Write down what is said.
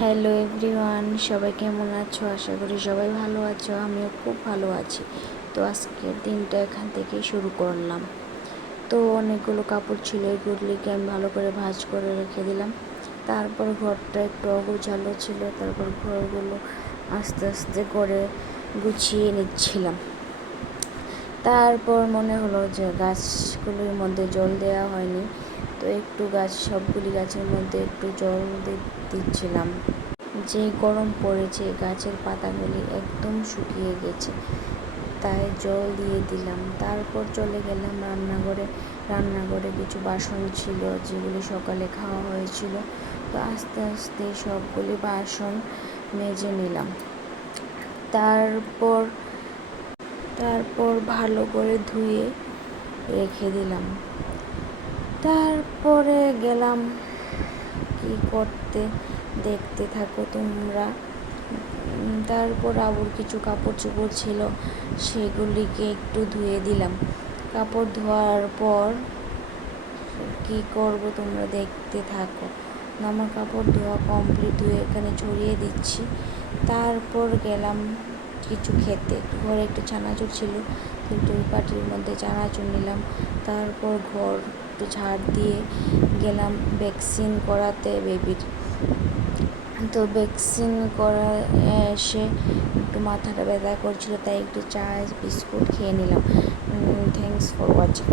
Hello everyone, সবাই কেমন আছো? আশা করি সবাই ভালো আছো। আমিও খুব ভালো আছি। তো আজকের দিনটা এখান থেকেই শুরু করলাম। তো অনেকগুলো কাপড় ছিল, এগুলিকে আমি ভালো করে ভাঁজ করে রেখে দিলাম। তারপর ঘরটা একটু অগোছালো ছিল, তারপর ঘরগুলো আস্তে আস্তে করে গুছিয়ে নিচ্ছিলাম। তারপর মনে হলো যে গাছগুলির মধ্যে জল দেওয়া হয়নি, তো একটু সবগুলি গাছের মধ্যে একটু জল দিচ্ছিলাম। যে গরম পড়েছে, গাছের পাতাগুলি একদম শুকিয়ে গেছে, তাই জল দিয়ে দিলাম। তারপর চলে গেলাম রান্নাঘরে কিছু বাসন ছিল যেগুলি সকালে খাওয়া হয়েছিল, তো আস্তে আস্তে সবগুলি বাসন মেজে নিলাম। তারপর ভালো করে ধুয়ে রেখে দিলাম। তারপরে গেলাম কি করতে, দেখতে থাকো তোমরা। তারপর আবার কিছু কাপড় চোপড় ছিল, সেগুলিকে একটু ধুয়ে দিলাম। কাপড় ধোয়ার পর কি করব তোমরা দেখতে থাকো। আমার কাপড় ধোয়া কমপ্লিট, ধুয়ে এখানে ছড়িয়ে দিচ্ছি। তারপর গেলাম কিছু খেতে। ঘরে একটু চানাচুর ছিল, একটু পাটির মধ্যে চানাচুর নিলাম। তারপর ঘর একটু ঝাড় দিয়ে গেলাম ভ্যাকসিন করাতে বেবির। তো ভ্যাকসিন করা এসে একটু মাথাটা ব্যথা করছিল, তাই একটু চা বিস্কুট খেয়ে নিলাম। Thanks for watching.